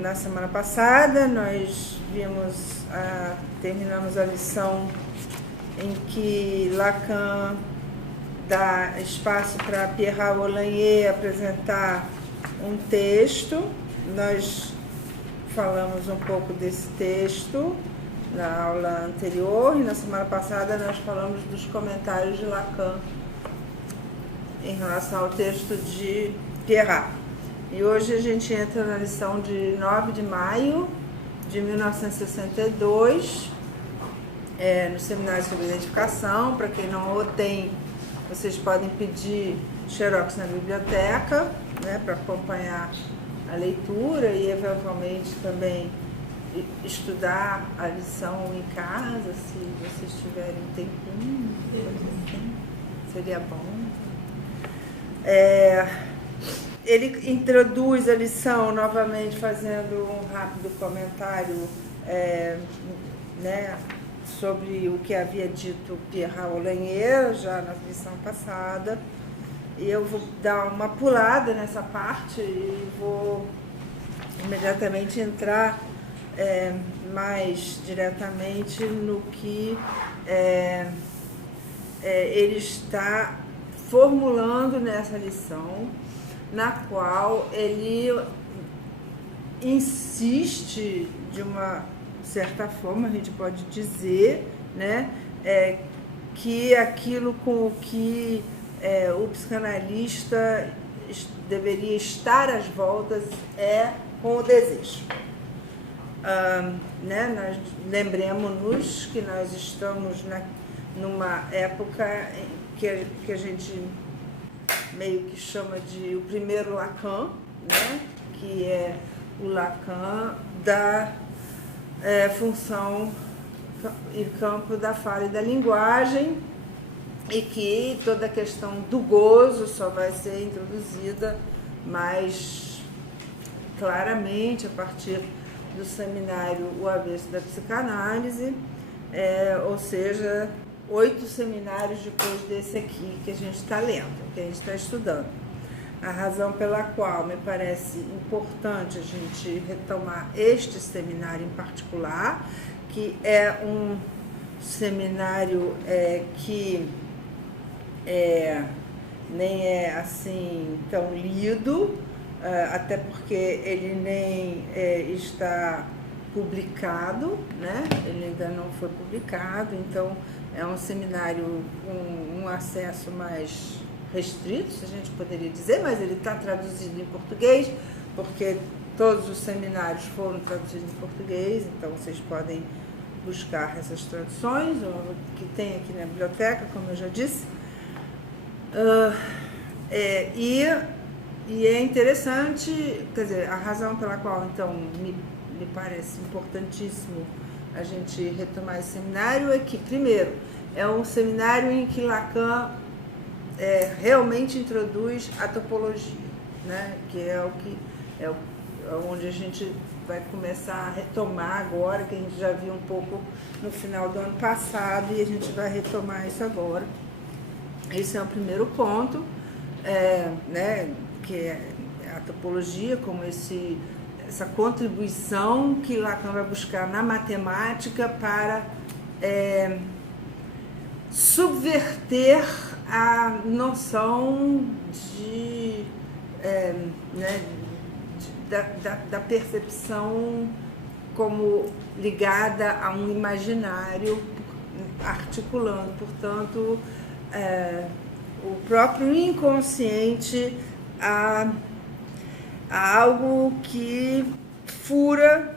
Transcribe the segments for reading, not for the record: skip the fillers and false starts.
na semana passada nós terminamos a lição em que Lacan dá espaço para Pierre Boulanger apresentar um texto. Nós falamos um pouco desse texto na aula anterior e na semana passada nós falamos dos comentários de Lacan em relação ao texto de Pierre. E hoje a gente entra na lição de 9 de maio de 1962, no Seminário sobre Identificação. Para quem não o tem, vocês podem pedir xerox na biblioteca, né, para acompanhar a leitura e eventualmente também estudar a lição em casa, se vocês tiverem um tempinho, assim, seria bom. Ele introduz a lição novamente fazendo um rápido comentário sobre o que havia dito Pierre Boulanger já na lição passada. E eu vou dar uma pulada nessa parte e vou imediatamente entrar mais diretamente no que ele está formulando nessa lição, na qual ele insiste, de uma certa forma, a gente pode dizer, né, que aquilo com o que o psicanalista deveria estar às voltas é com o desejo. Nós lembremos-nos que nós estamos numa época que a gente meio que chama de o primeiro Lacan, né? Que é o Lacan da função e campo da fala e da linguagem, e que toda a questão do gozo só vai ser introduzida mais claramente a partir do seminário O Avesso da Psicanálise, ou seja, 8 seminários depois desse aqui que a gente está lendo, que a gente está estudando. A razão pela qual me parece importante a gente retomar este seminário em particular, que é um seminário que nem é assim tão lido, até porque ele nem está publicado, né? Ele ainda não foi publicado, então é um seminário com um acesso mais restrito, se a gente poderia dizer, mas ele está traduzido em português, porque todos os seminários foram traduzidos em português, então vocês podem buscar essas traduções, que tem aqui na biblioteca, como eu já disse. E é interessante, quer dizer, a razão pela qual, então, me parece importantíssimo a gente retomar esse seminário é que, primeiro, é um seminário em que Lacan realmente introduz a topologia, né? Que é onde a gente vai começar a retomar agora, que a gente já viu um pouco no final do ano passado, e a gente vai retomar isso agora. Esse é o primeiro ponto, que é a topologia como essa contribuição que Lacan vai buscar na matemática para subverter a noção da percepção como ligada a um imaginário, articulando, portanto, o próprio inconsciente a algo que fura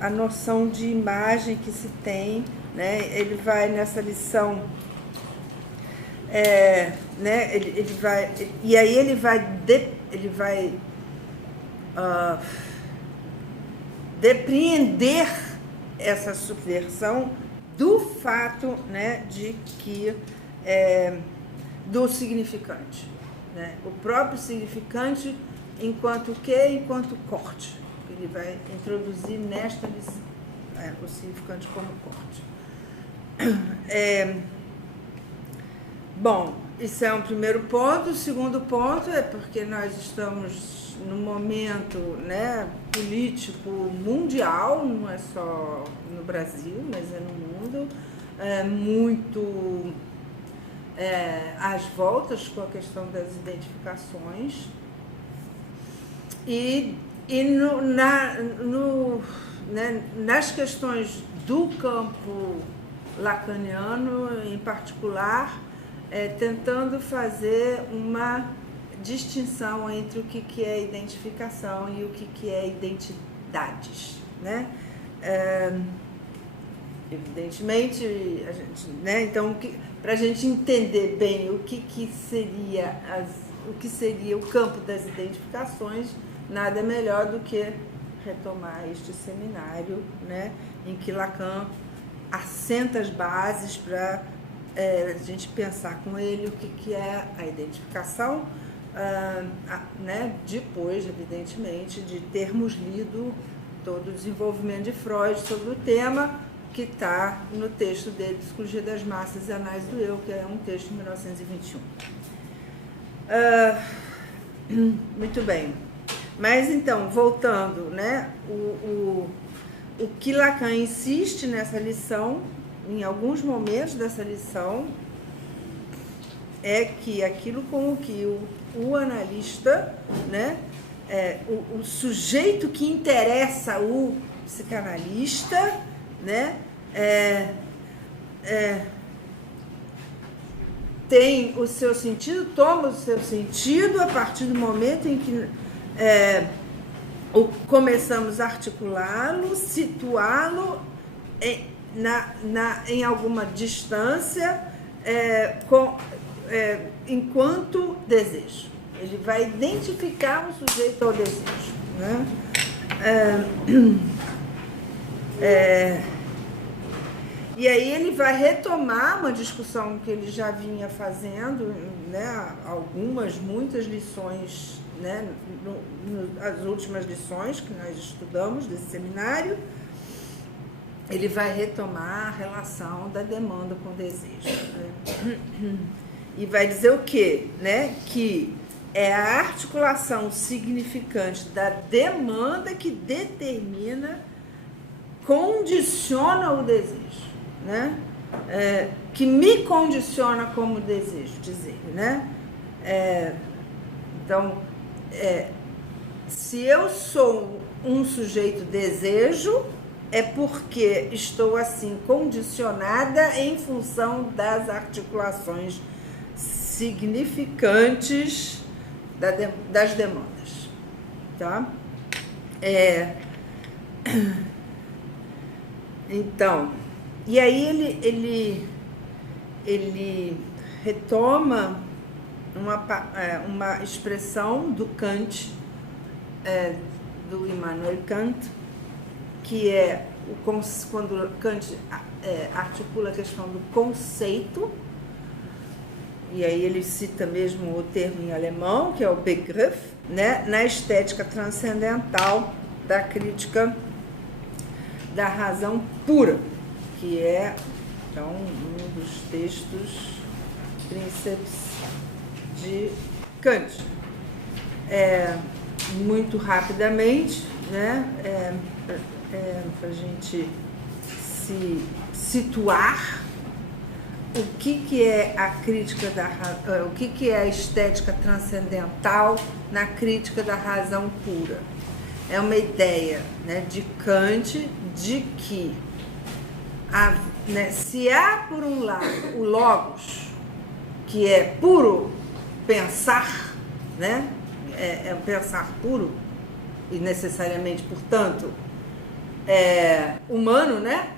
a noção de imagem que se tem, né? Ele vai nessa lição, e aí ele vai depreender essa subversão do fato, né, de que do significante, né? O próprio significante enquanto corte. Ele vai introduzir nesta lição o significante como corte. Bom, isso é um primeiro ponto. O segundo ponto é porque nós estamos num momento, né, político mundial, não é só no Brasil, mas é no mundo, muito às voltas com a questão das identificações. E nas questões do campo lacaniano, em particular, tentando fazer uma distinção entre o que é identificação e o que é identidades, né? Evidentemente, a gente, né? Então, para a gente entender bem o que seria o campo das identificações, nada melhor do que retomar este seminário, né, em que Lacan assenta as bases para a gente pensar com ele o que é a identificação, né, depois, evidentemente, de termos lido todo o desenvolvimento de Freud sobre o tema, que está no texto dele, Psicologia das Massas e Análise do Eu, que é um texto de 1921. Muito bem. Mas, então, voltando, né, o que Lacan insiste nessa lição, em alguns momentos dessa lição, é que aquilo com que o analista, né, o sujeito que interessa o psicanalista, né, tem o seu sentido, toma o seu sentido a partir do momento em que começamos a articulá-lo, situá-lo em alguma distância, enquanto desejo. Ele vai identificar o sujeito ao desejo, né? E aí ele vai retomar uma discussão que ele já vinha fazendo, né, muitas lições, né, as últimas lições que nós estudamos desse seminário. Ele vai retomar a relação da demanda com o desejo, né? E vai dizer o quê? Né? Que é a articulação significante da demanda que determina, condiciona o desejo, né? Que me condiciona como desejo, dizer, né? Então, se eu sou um sujeito desejo, é porque estou assim condicionada em função das articulações significantes das demandas, tá? Então, e aí ele retoma uma expressão do Kant, do Immanuel Kant, que é quando Kant articula a questão do conceito, e aí ele cita mesmo o termo em alemão, que é o Begriff, né, na estética transcendental da crítica da razão pura, que é, então, um dos textos príncipes de Kant. Muito rapidamente, né, para a gente se situar, o que é a crítica o que é a estética transcendental na crítica da razão pura? É uma ideia, né, de Kant de que se há, por um lado, o logos, que é puro pensar, né, é pensar puro e necessariamente, portanto, humano, né,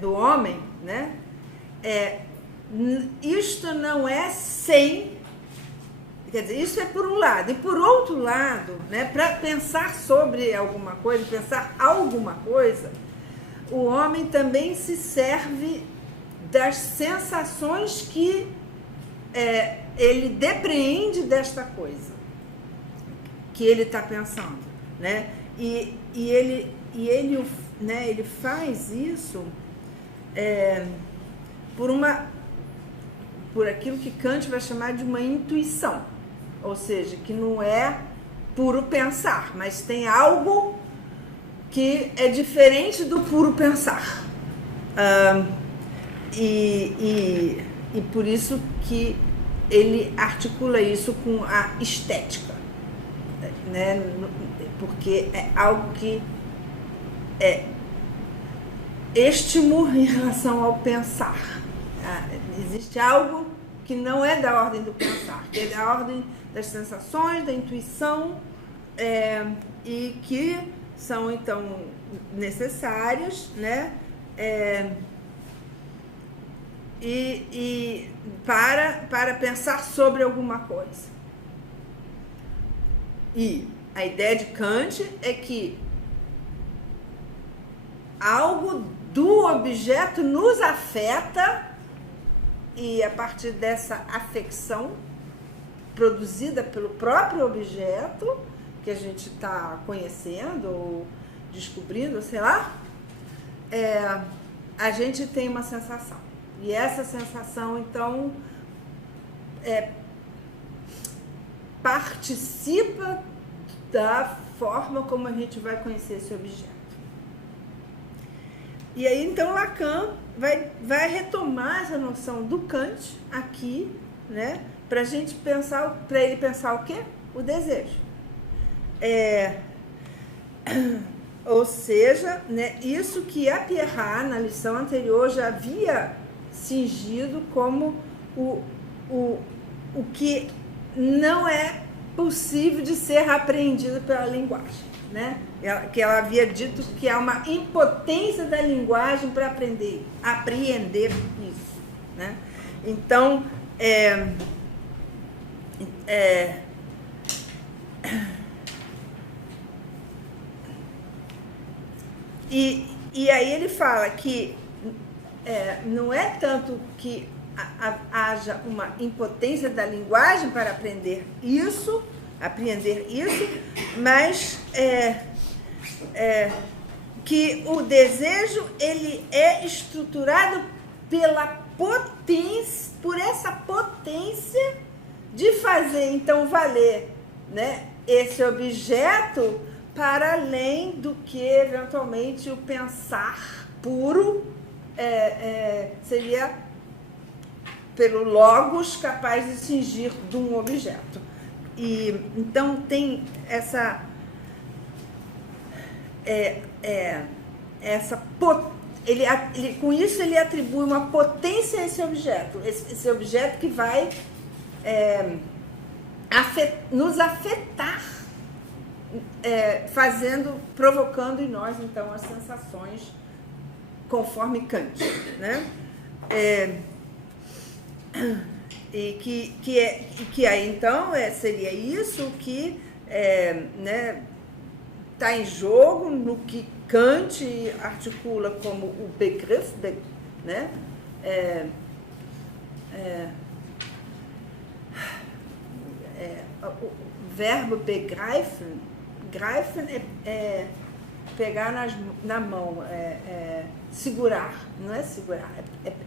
do homem, né, isto não é sem, quer dizer, isso é por um lado, e por outro lado, né, para pensar sobre alguma coisa, pensar alguma coisa, o homem também se serve das sensações que ele depreende desta coisa que ele está pensando, né, e ele por aquilo que Kant vai chamar de uma intuição, ou seja, que não é puro pensar, mas tem algo que é diferente do puro pensar. E por isso que ele articula isso com a estética, né? Porque é algo que é estímulo em relação ao pensar. Existe algo que não é da ordem do pensar, que é da ordem das sensações, da intuição, e que são, então, necessárias, né? E para pensar sobre alguma coisa. E a ideia de Kant é que algo do objeto nos afeta, e a partir dessa afecção produzida pelo próprio objeto que a gente está conhecendo ou descobrindo, sei lá, a gente tem uma sensação. E essa sensação, então, participa da forma como a gente vai conhecer esse objeto. E aí, então, Lacan vai retomar essa noção do Kant aqui, né? Para ele pensar o quê? O desejo. Ou seja, né, isso que a Pierrat, na lição anterior, já havia cingido como o que não é possível de ser apreendido pela linguagem, né? Que ela havia dito que há uma impotência da linguagem para apreender isso, né? Então, e aí ele fala que não é tanto que haja uma impotência da linguagem para apreender isso, mas que o desejo ele é estruturado por essa potência de fazer então valer, né, esse objeto para além do que eventualmente o pensar puro seria pelo logos capaz de cingir de um objeto. E então tem essa com isso ele atribui uma potência a esse objeto que vai nos afetar, provocando em nós então as sensações conforme Kant, né? E que aí então seria isso que né, está em jogo no que Kant articula como o Begriff, né? O verbo begreifen, greifen é pegar na mão, segurar, não é segurar,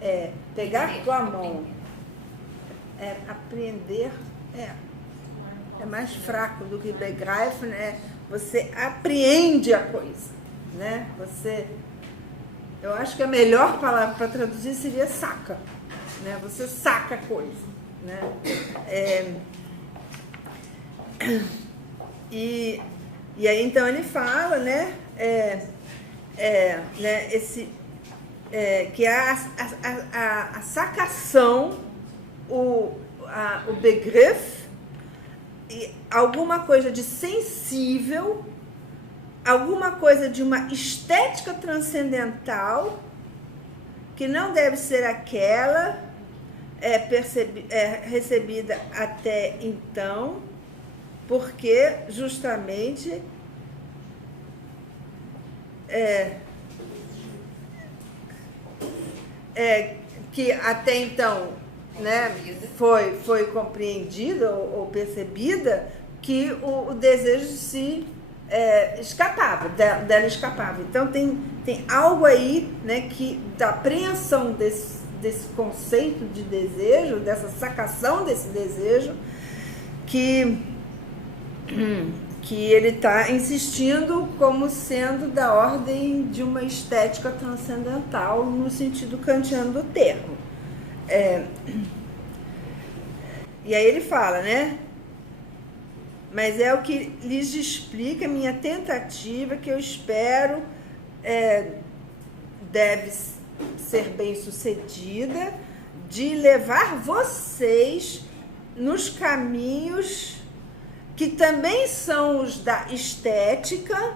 é pegar com a mão, apreender, é mais fraco do que begreifen, você apreende a coisa, né? Eu acho que a melhor palavra para traduzir seria saca, né? Você saca a coisa, né? E aí então ele fala, né? Né, que a sacação, o begriff, alguma coisa de sensível, alguma coisa de uma estética transcendental, que não deve ser aquela recebida até então, porque justamente que até então, né, foi compreendida ou percebida que o desejo se dela escapava. Então tem algo aí, né, que da apreensão desse conceito de desejo, dessa sacação desse desejo, que ele está insistindo como sendo da ordem de uma estética transcendental no sentido kantiano do termo. E aí ele fala, né? Mas é o que lhes explica minha tentativa, que eu espero deve ser bem sucedida, de levar vocês nos caminhos que também são os da estética,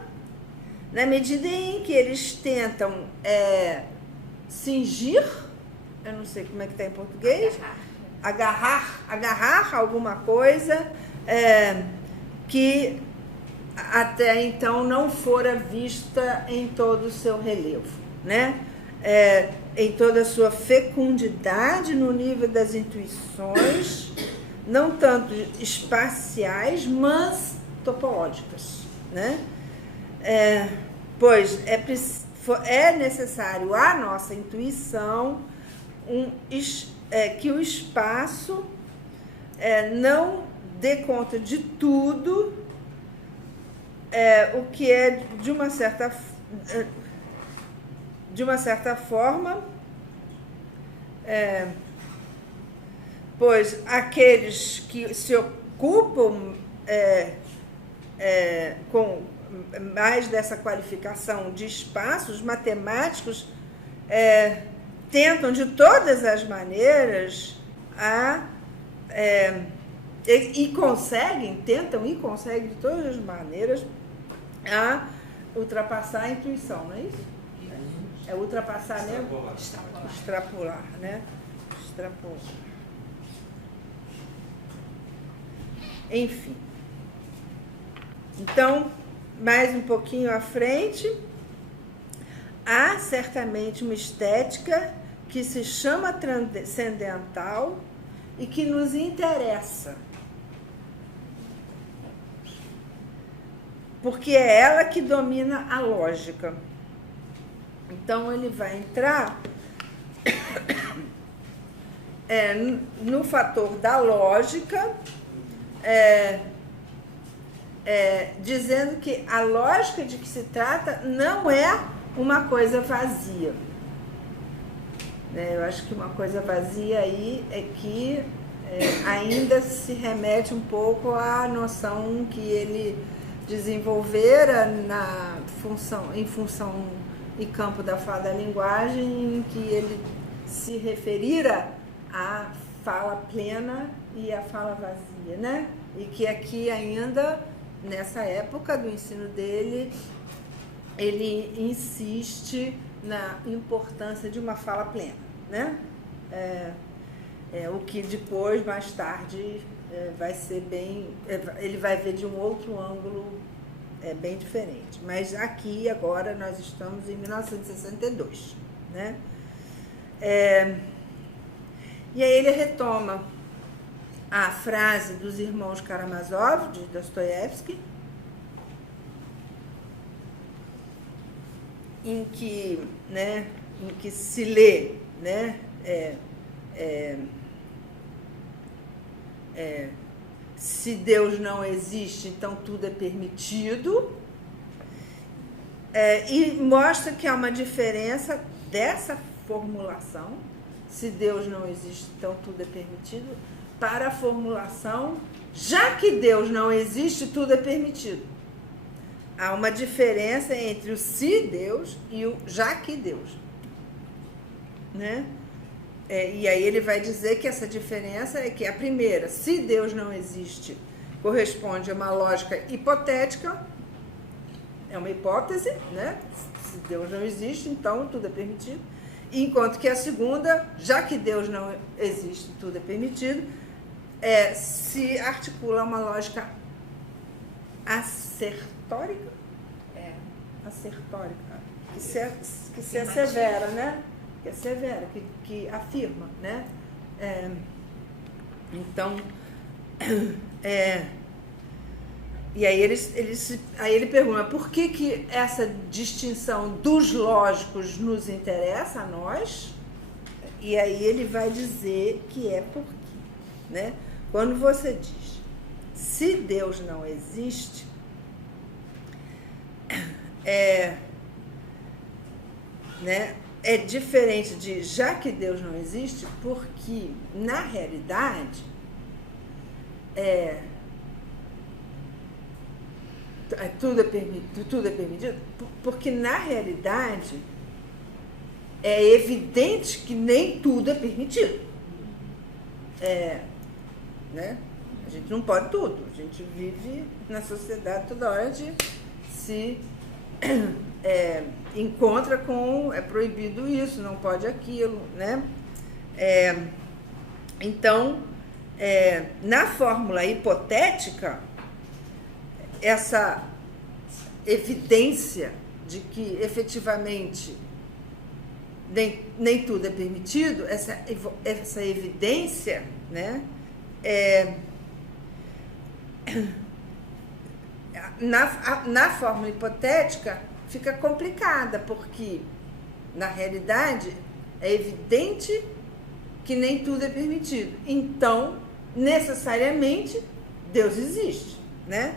na medida em que eles tentam cingir, eu não sei como é que está em português, agarrar alguma coisa que até então não fora vista em todo o seu relevo, né? Em toda a sua fecundidade no nível das intuições, não tanto espaciais, mas topológicas, né? Pois é necessário à nossa intuição que o espaço não dê conta de tudo, o que é de uma certa forma, pois aqueles que se ocupam com mais dessa qualificação de espaços matemáticos tentam de todas as maneiras tentam e conseguem de todas as maneiras a ultrapassar a intuição, não é isso? É ultrapassar, né? Extrapolar, né? Extrapolar. Enfim. Então, mais um pouquinho à frente, há certamente uma estética que se chama transcendental e que nos interessa. Porque é ela que domina a lógica. Então, ele vai entrar no fator da lógica, dizendo que a lógica de que se trata não é uma coisa vazia. Eu acho que uma coisa vazia aí é que ainda se remete um pouco à noção que ele desenvolvera em função e campo da fala da linguagem, em que ele se referira à fala plena e à fala vazia, né? E que aqui ainda, nessa época do ensino dele, ele insiste na importância de uma fala plena, né? O que depois, mais tarde, vai ser bem... ele vai ver de um outro ângulo bem diferente. Mas aqui, agora, nós estamos em 1962, né? E aí ele retoma a frase dos irmãos Karamazov, de Dostoiévski, em que se lê, né, se Deus não existe, então tudo é permitido, e mostra que há uma diferença dessa formulação, se Deus não existe, então tudo é permitido, para a formulação, já que Deus não existe, tudo é permitido. Há uma diferença entre o se Deus e o já que Deus, né? E aí ele vai dizer que essa diferença é que a primeira, se Deus não existe, corresponde a uma lógica hipotética, é uma hipótese, né? Se Deus não existe, então tudo é permitido. Enquanto que a segunda, já que Deus não existe, tudo é permitido, se articula uma lógica assertórica, que se assevera, né? Que é severa, que afirma, né? Então, e aí ele pergunta, por que essa distinção dos lógicos nos interessa a nós? E aí ele vai dizer que é por quê, né? Quando você diz, se Deus não existe, né, é diferente de já que Deus não existe, porque na realidade tudo é permitido, porque na realidade é evidente que nem tudo é permitido. Né? A gente não pode tudo, a gente vive na sociedade toda hora de se encontra com é proibido isso, não pode aquilo, né? Então, na fórmula hipotética, essa evidência de que efetivamente nem tudo é permitido, essa evidência, né, na fórmula hipotética fica complicada, porque na realidade é evidente que nem tudo é permitido. Então, necessariamente, Deus existe, né?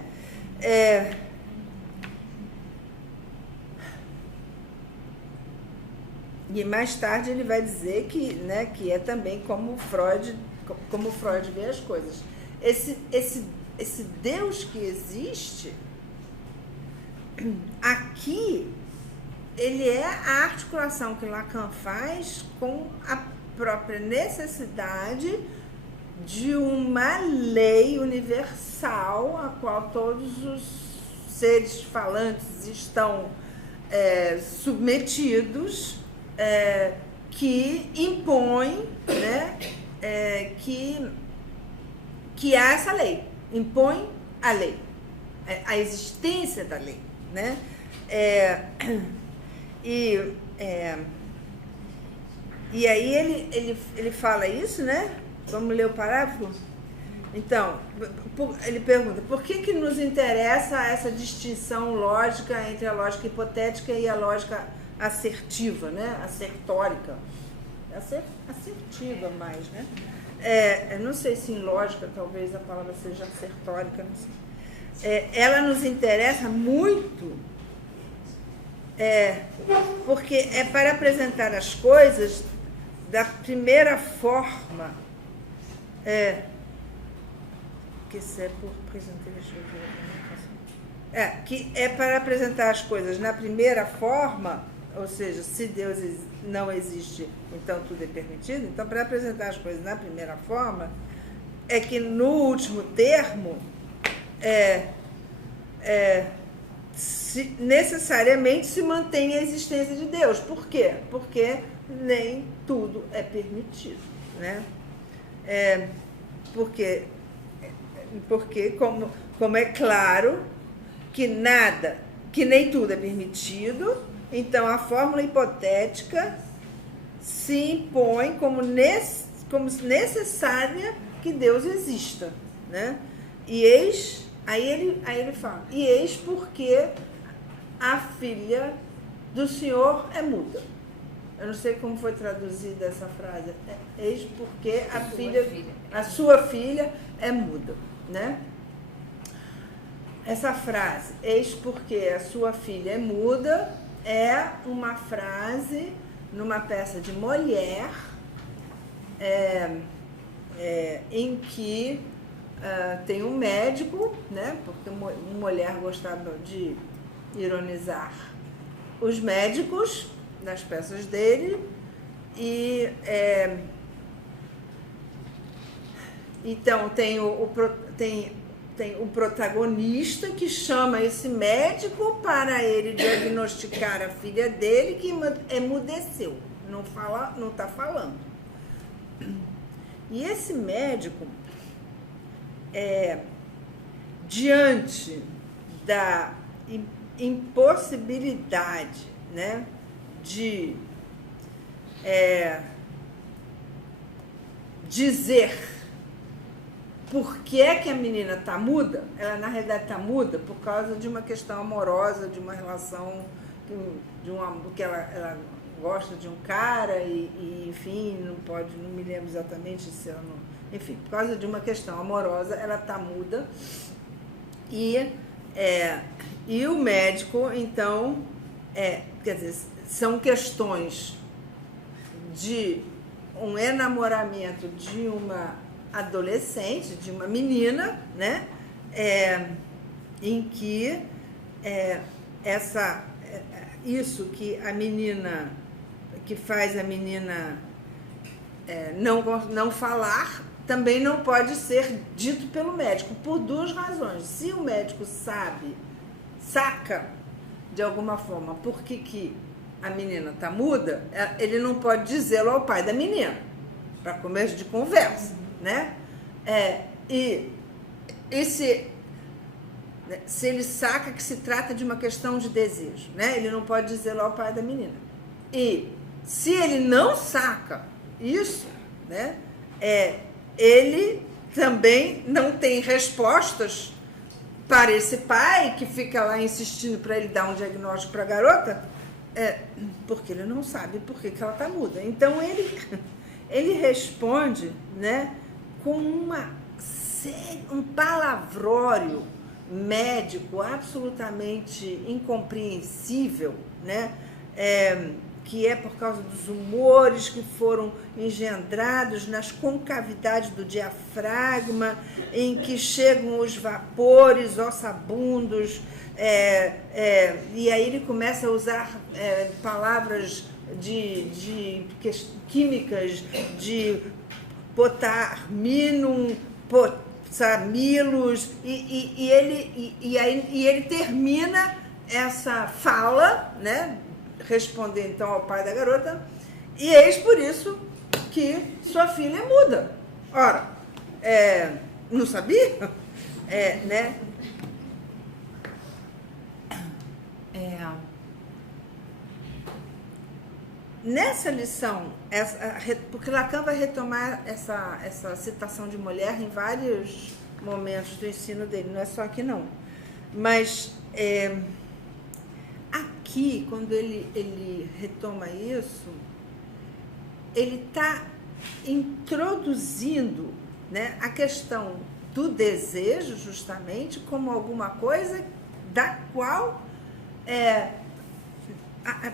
E mais tarde ele vai dizer que, né, que é também como Freud vê as coisas. Esse Deus que existe, aqui, ele é a articulação que Lacan faz com a própria necessidade de uma lei universal a qual todos os seres falantes estão submetidos, que impõe, né, que há essa lei, impõe a lei, a existência da lei, né? E aí ele fala isso, né? Vamos ler o parágrafo? Então, ele pergunta, por que nos interessa essa distinção lógica entre a lógica hipotética e a lógica assertiva, né? Assertórica. Assertiva mais, né? Eu não sei se em lógica talvez a palavra seja assertórica, não sei. Ela nos interessa muito, porque é para apresentar as coisas da primeira forma, que se é por apresentar, deixa eu ver, que é para apresentar as coisas na primeira forma, ou seja, se Deus não existe, então tudo é permitido. Então, para apresentar as coisas na primeira forma, é que no último termo necessariamente se mantém a existência de Deus. Por quê? Porque nem tudo é permitido, né? Porque como é claro que nem tudo é permitido, então a fórmula hipotética se impõe como necessária que Deus exista, né? E aí ele fala, e eis porque a filha do Senhor é muda. Eu não sei como foi traduzida essa frase. Eis porque a sua filha é muda, né? Essa frase, eis porque a sua filha é muda, é uma frase numa peça de Molière, em que tem um médico, né? Porque Molière gostava de ironizar os médicos nas peças dele, e então tem o protagonista que chama esse médico para ele diagnosticar a filha dele, que emudeceu, não está falando. E esse médico, diante da impossibilidade, né, de dizer por que é que a menina está muda, ela na realidade está muda por causa de uma questão amorosa, de uma relação, que ela gosta de um cara enfim, não me lembro exatamente se eu não... Enfim, por causa de uma questão amorosa, ela está muda. E o médico, então, quer dizer, são questões de um enamoramento de uma adolescente, de uma menina, né? Em que isso que a menina, que faz a menina não falar, também não pode ser dito pelo médico, por duas razões. Se o médico saca de alguma forma por que a menina está muda, ele não pode dizê-lo ao pai da menina, para começo de conversa, né? E se ele saca que se trata de uma questão de desejo, né? Ele não pode dizê-lo ao pai da menina. E se ele não saca isso, né? Ele também não tem respostas para esse pai que fica lá insistindo para ele dar um diagnóstico para a garota, porque ele não sabe por que ela está muda. Então ele responde, né, com um palavrório médico absolutamente incompreensível, né? Que é por causa dos humores que foram engendrados nas concavidades do diafragma, em que chegam os vapores ossabundos, e aí ele começa a usar palavras de químicas, de potarminum, potamilos, e ele termina essa fala, né, responder então ao pai da garota, e eis por isso que sua filha é muda. Ora, não sabia? Né? Nessa lição, porque Lacan vai retomar essa citação de mulher em vários momentos do ensino dele, não é só aqui não, mas aqui, quando ele retoma isso, ele está introduzindo, né, a questão do desejo, justamente, como alguma coisa da qual,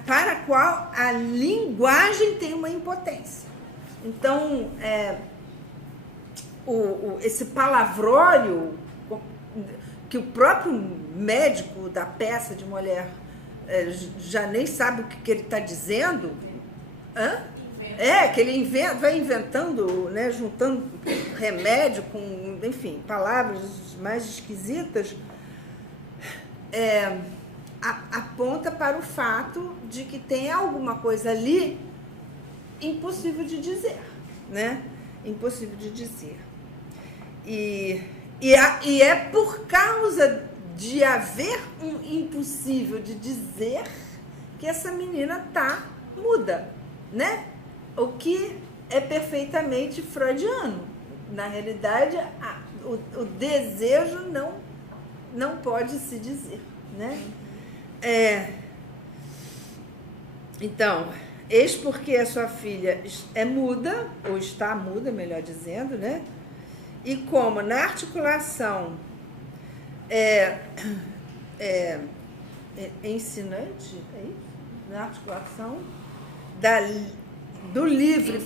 para a qual a linguagem tem uma impotência. Então, esse palavrório que o próprio médico da peça de mulher já nem sabe o que ele está dizendo, que ele vai inventando, né, juntando remédio com, enfim, palavras mais esquisitas, aponta para o fato de que tem alguma coisa ali impossível de dizer, né? Impossível de dizer. E é por causa de haver um impossível de dizer que essa menina tá muda, né? O que é perfeitamente freudiano. Na realidade, o desejo não pode se dizer, né? Então, eis porque a sua filha é muda, ou está muda, melhor dizendo, né? E como na articulação ensinante, é isso? Na articulação do livre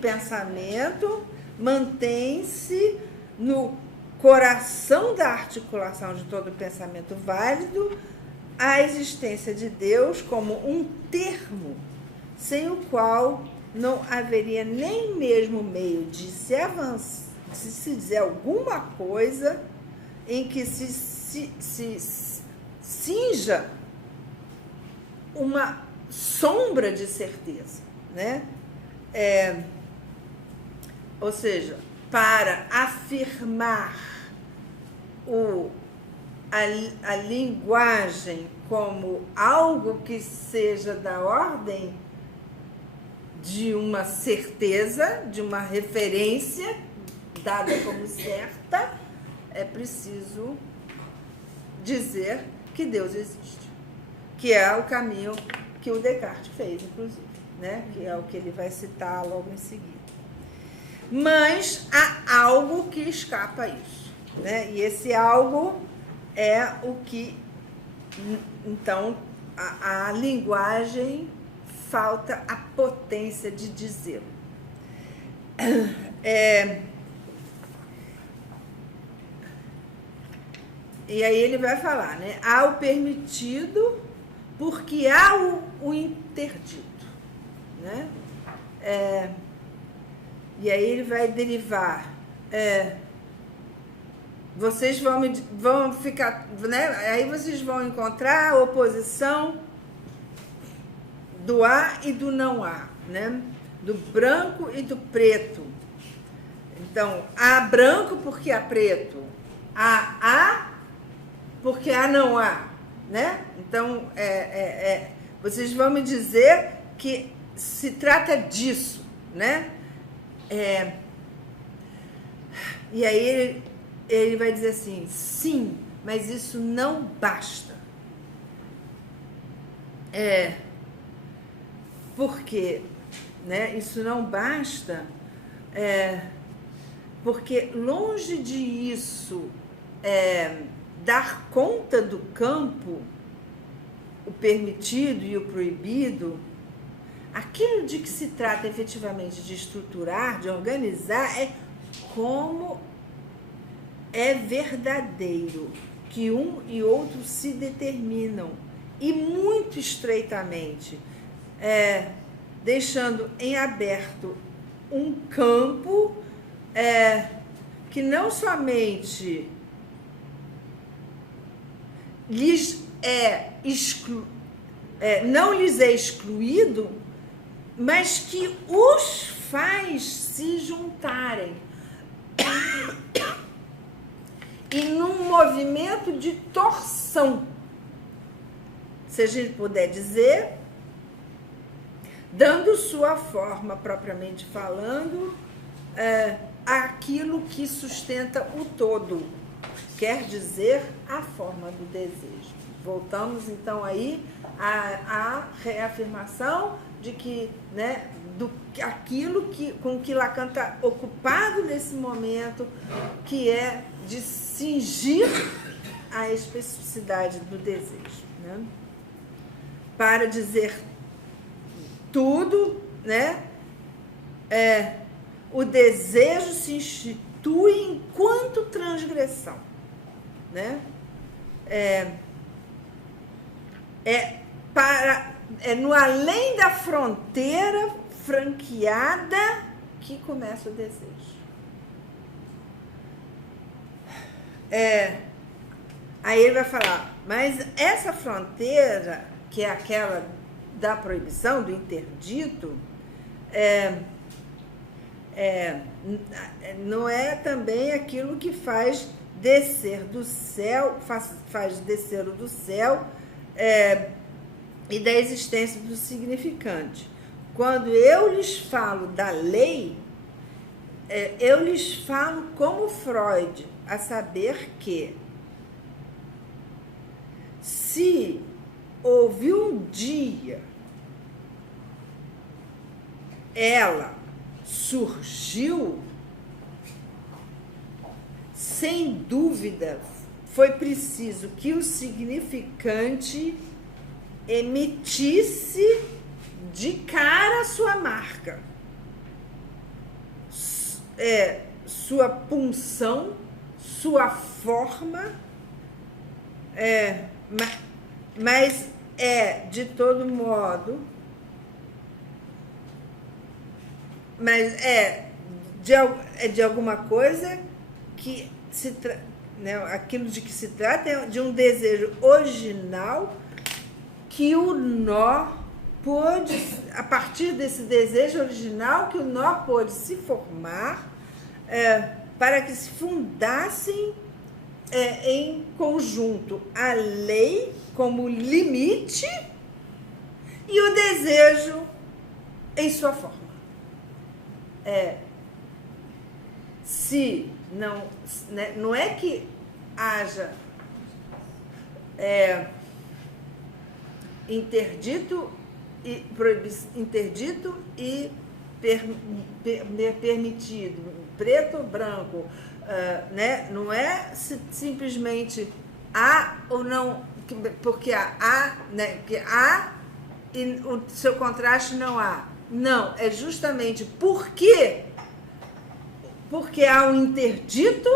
pensamento, mantém-se no coração da articulação de todo pensamento válido a existência de Deus como um termo sem o qual não haveria nem mesmo meio de se avançar, de se dizer alguma coisa em que se cinja uma sombra de certeza, né? Ou seja, para afirmar a linguagem como algo que seja da ordem de uma certeza, de uma referência dada como certa, é preciso dizer que Deus existe, que é o caminho que o Descartes fez, inclusive, né? Que é o que ele vai citar logo em seguida. Mas há algo que escapa a isso, né? E esse algo é o que, então, a linguagem falta a potência de dizê-lo. E aí ele vai falar, né? Há o permitido porque há o interdito, né? E aí ele vai derivar, vocês vão ficar, né? Aí vocês vão encontrar a oposição do há e do não há, né? Do branco e do preto. Então, há branco porque há preto, há porque há não há, né? Então, vocês vão me dizer que se trata disso, né? E aí ele vai dizer assim, sim, mas isso não basta. Porque, né, isso não basta, porque longe de isso dar conta do campo, o permitido e o proibido, aquilo de que se trata efetivamente de estruturar, de organizar, é como é verdadeiro que um e outro se determinam, e muito estreitamente, deixando em aberto um campo que não somente não lhes é excluído, mas que os faz se juntarem e num movimento de torção, se a gente puder dizer, dando sua forma, propriamente falando, aquilo que sustenta o todo, quer dizer, a forma do desejo. Voltamos, então, aí à reafirmação de que, né, aquilo com que Lacan está ocupado nesse momento, que é de cingir a especificidade do desejo, né? Para dizer tudo, né? O desejo se institui enquanto transgressão, né? No além da fronteira franqueada que começa o desejo. Aí ele vai falar, mas essa fronteira, que é aquela da proibição, do interdito, não é também aquilo que faz descer do céu, faz descer o do céu e da existência do significante. Quando eu lhes falo da lei, eu lhes falo como Freud, a saber que se houve um dia ela surgiu, sem dúvida, foi preciso que o significante emitisse de cara a sua marca, sua punção, sua forma, mas de todo modo, mas de alguma coisa que aquilo de que se trata é de um desejo original que o nó pôde, a partir desse desejo original, que o nó pôde se formar para que se fundassem em conjunto a lei como limite e o desejo em sua forma. Se não, né, não é que haja interdito interdito e permitido, preto ou branco, né? Não é simplesmente há ou não, porque há, né? Porque há e o seu contraste não há. Não, é justamente porque há um interdito,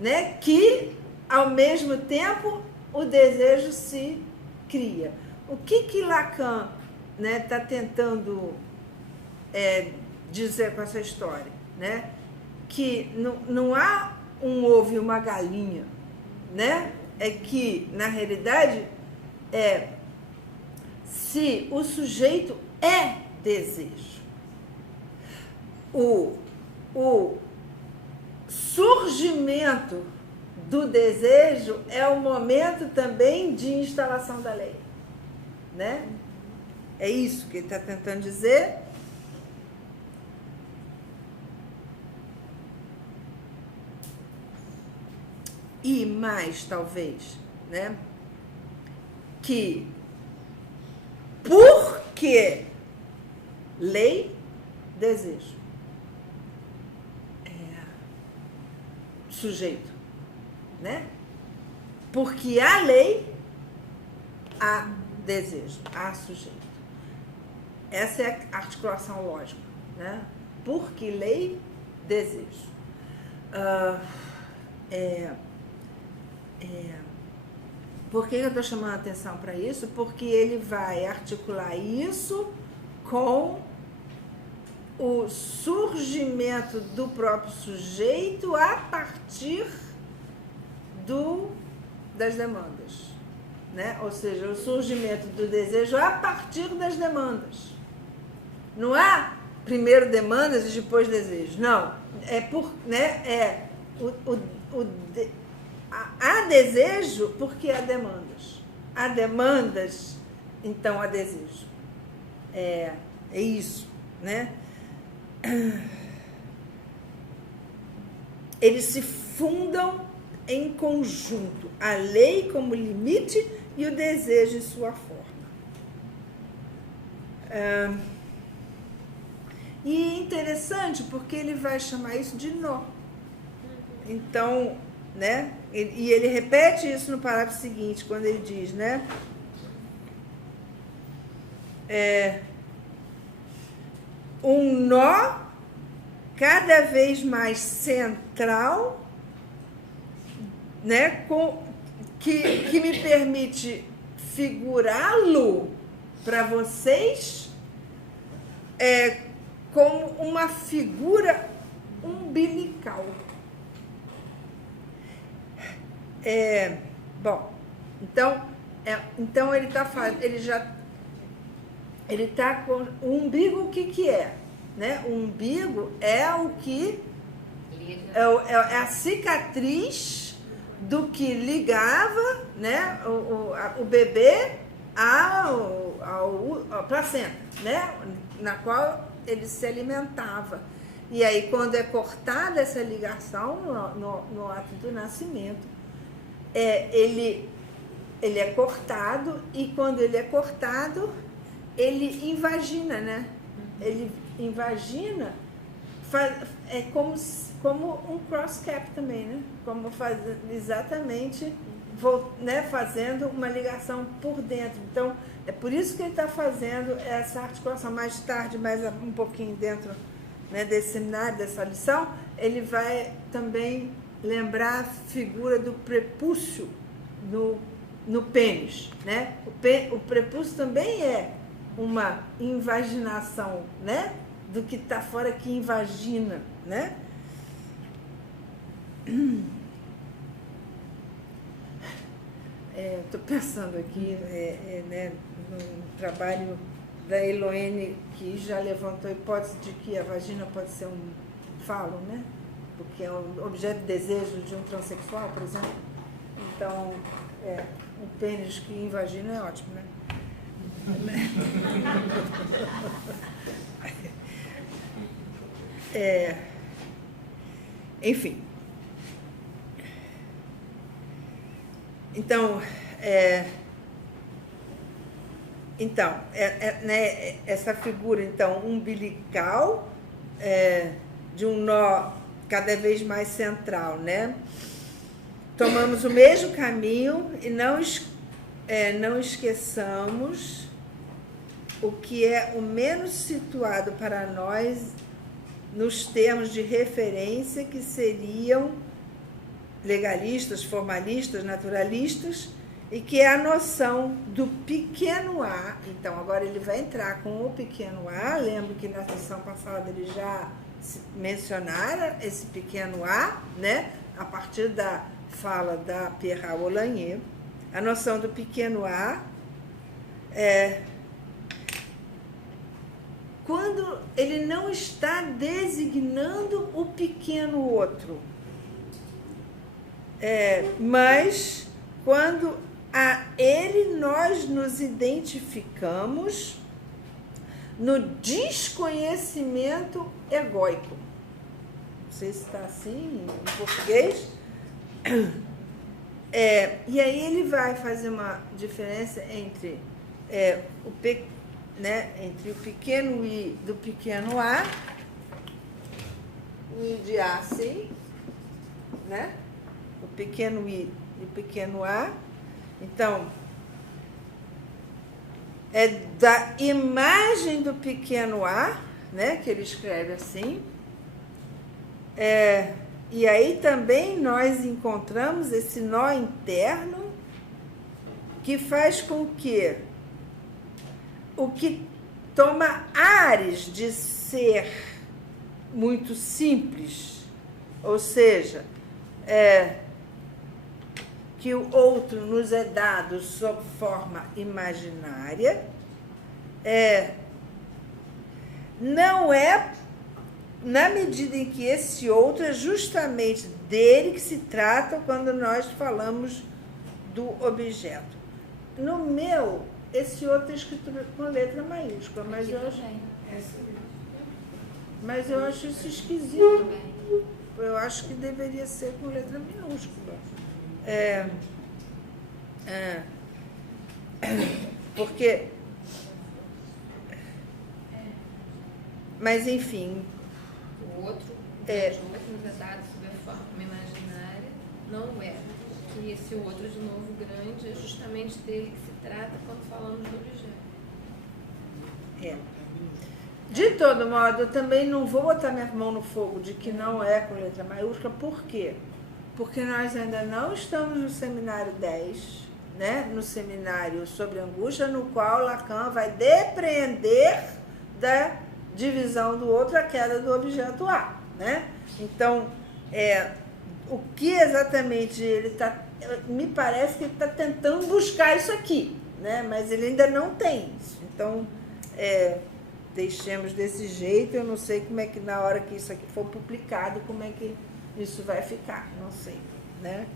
né? Que ao mesmo tempo o desejo se cria. O que Lacan, né, está tentando dizer com essa história, né? Que não há um ovo e uma galinha, né? É que, na realidade, se o sujeito é desejo, o surgimento do desejo é o momento também de instalação da lei, né? É isso que ele está tentando dizer. E mais, talvez, né? Que porque lei, desejo. Sujeito, né? Porque há lei, há desejo, há sujeito. Essa é a articulação lógica, né? Porque lei, desejo. Por que eu estou chamando a atenção para isso? Porque ele vai articular isso com o surgimento do próprio sujeito a partir das demandas, né? Ou seja, o surgimento do desejo a partir das demandas. Não há primeiro demandas e depois desejo. Não, há desejo porque há demandas. Há demandas, então há desejo. É isso, né? Eles se fundam em conjunto, a lei como limite e o desejo em sua forma. E é interessante porque ele vai chamar isso de nó. Então, né? E ele repete isso no parágrafo seguinte, quando ele diz, né? Um nó cada vez mais central, né, que me permite figurá-lo para vocês como uma figura umbilical. Bom, então ele está com o umbigo. O que é, né? O umbigo é o que é a cicatriz do que ligava, né, o bebê à placenta, né, na qual ele se alimentava. E aí, quando é cortada essa ligação no ato do nascimento, ele é cortado, e quando ele é cortado, ele invagina, né? Ele invagina, é como um cross-cap também, né? Como exatamente, né, fazendo uma ligação por dentro. Então, é por isso que ele está fazendo essa articulação. Mais tarde, mais um pouquinho dentro, né, desse seminário, dessa lição, ele vai também lembrar a figura do prepúcio no pênis, né? O prepúcio também é uma invaginação, né? Do que está fora, que invagina, né? Estou pensando aqui, né, no trabalho da Eloene, que já levantou a hipótese de que a vagina pode ser um falo, né? Porque é um objeto de desejo de um transexual, por exemplo. Então, um pênis que invagina é ótimo, né? Enfim. Então, Então, né, essa figura então umbilical, de um nó cada vez mais central, né? Tomamos o mesmo caminho e não esqueçamos o que é o menos situado para nós nos termos de referência, que seriam legalistas, formalistas, naturalistas, e que é a noção do pequeno a. Então, agora ele vai entrar com o pequeno a. Lembro que na sessão passada ele já mencionara esse pequeno a, né? A partir da fala da Pierre Olagnier. A noção do pequeno a quando ele não está designando o pequeno outro, mas quando a ele nós nos identificamos no desconhecimento egóico. Não sei se está assim em português. E aí ele vai fazer uma diferença entre entre o pequeno i do pequeno a, o i de a, sim, né? O pequeno i e o pequeno a. Então, é da imagem do pequeno a, né, que ele escreve assim. E aí também nós encontramos esse nó interno que faz com que o que toma ares de ser muito simples, ou seja, que o outro nos é dado sob forma imaginária, não é na medida em que esse outro é justamente dele que se trata quando nós falamos do objeto. No meu, esse outro é escrito com letra maiúscula, mas eu acho isso esquisito. Eu acho que deveria ser com letra minúscula. Porque... Mas, enfim... O outro nos é dado sob a forma imaginária, não é. Que esse outro, de novo, grande, é justamente dele que se trata quando falamos do objeto. De todo modo, eu também não vou botar minha mão no fogo de que não é com letra maiúscula. Por quê? Porque nós ainda não estamos no seminário 10, né? No seminário sobre angústia, no qual Lacan vai depreender da divisão do outro, a queda do objeto A, né? Então, o que exatamente ele está... Me parece que ele está tentando buscar isso aqui, né? Mas ele ainda não tem isso. Então, deixemos desse jeito. Eu não sei como é que, na hora que isso aqui for publicado, como é que isso vai ficar. Não sei, né?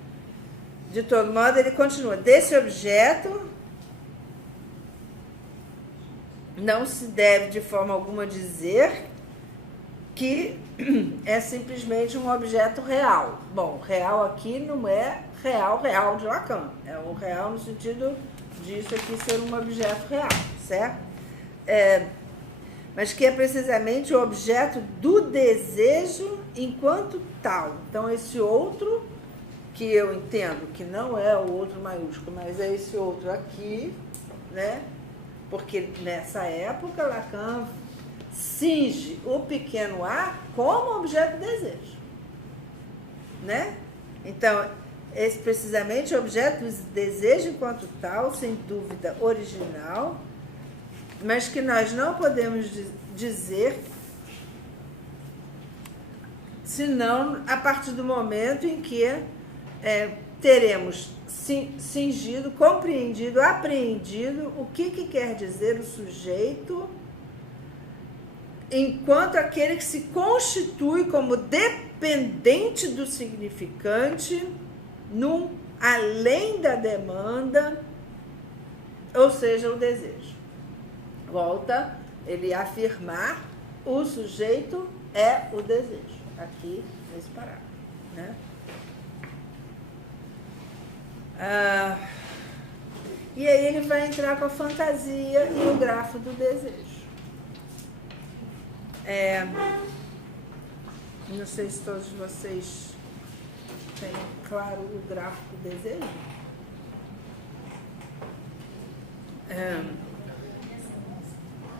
De todo modo, ele continua. Desse objeto... não se deve de forma alguma dizer que é simplesmente um objeto real. Bom, real aqui não é real de Lacan. É o real no sentido disso aqui ser um objeto real, certo? Mas que é precisamente o objeto do desejo enquanto tal. Então, esse outro, que eu entendo que não é o outro maiúsculo, mas é esse outro aqui, né? Porque nessa época Lacan cinge o pequeno a como objeto de desejo, né? Então, esse precisamente é o objeto do desejo enquanto tal, sem dúvida original, mas que nós não podemos dizer senão a partir do momento em que teremos cingido, compreendido, apreendido o que quer dizer o sujeito enquanto aquele que se constitui como dependente do significante num além da demanda, ou seja, o desejo. Volta ele a afirmar o sujeito é o desejo, aqui nesse parágrafo, né? E aí ele vai entrar com a fantasia e o grafo do desejo. Não sei se todos vocês têm claro o grafo do desejo.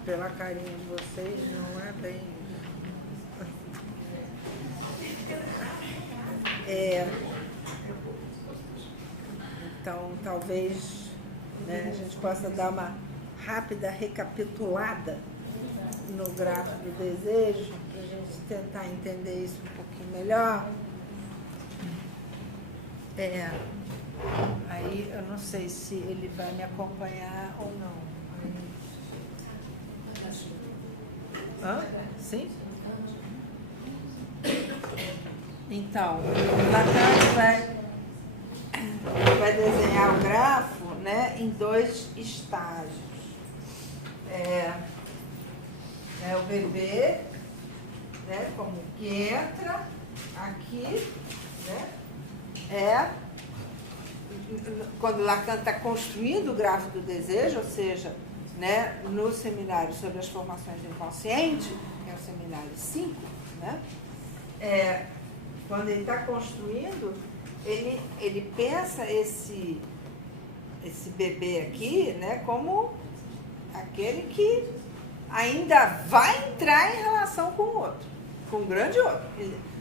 Pela carinha de vocês, não é bem... Então, talvez, né, a gente possa dar uma rápida recapitulada no grafo do desejo, para a gente tentar entender isso um pouquinho melhor. Aí eu não sei se ele vai me acompanhar ou não. Sim? Então, Lacan vai desenhar o grafo, né, em 2 estágios. O bebê, né, como que entra aqui, né, quando Lacan está construindo o grafo do desejo, ou seja, né, no seminário sobre as formações do inconsciente, que é o seminário 5, né, quando ele está construindo, ele pensa esse bebê aqui, né, como aquele que ainda vai entrar em relação com o outro, com o grande outro.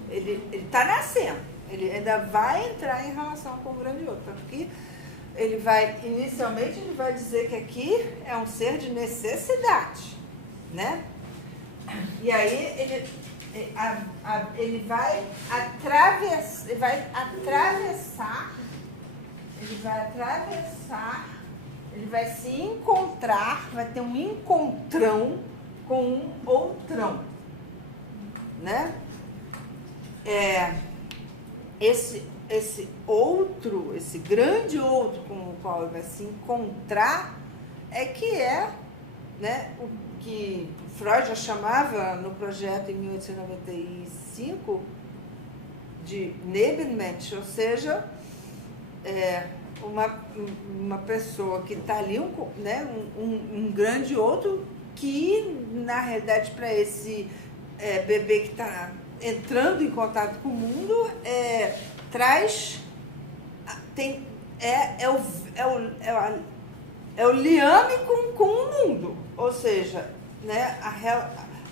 Ele está nascendo, ele ainda vai entrar em relação com o grande outro. Tanto que inicialmente ele vai dizer que aqui é um ser de necessidade, né? E aí ele vai atravessar, ele vai se encontrar, vai ter um encontrão com um outrão, né? Esse outro, esse grande outro com o qual ele vai se encontrar né, o que Freud já chamava no projeto em 1895 de Nebenmensch, ou seja, uma pessoa que está ali, né, um grande outro que, na realidade, para esse bebê que está entrando em contato com o mundo, é o liame com o mundo, ou seja, né,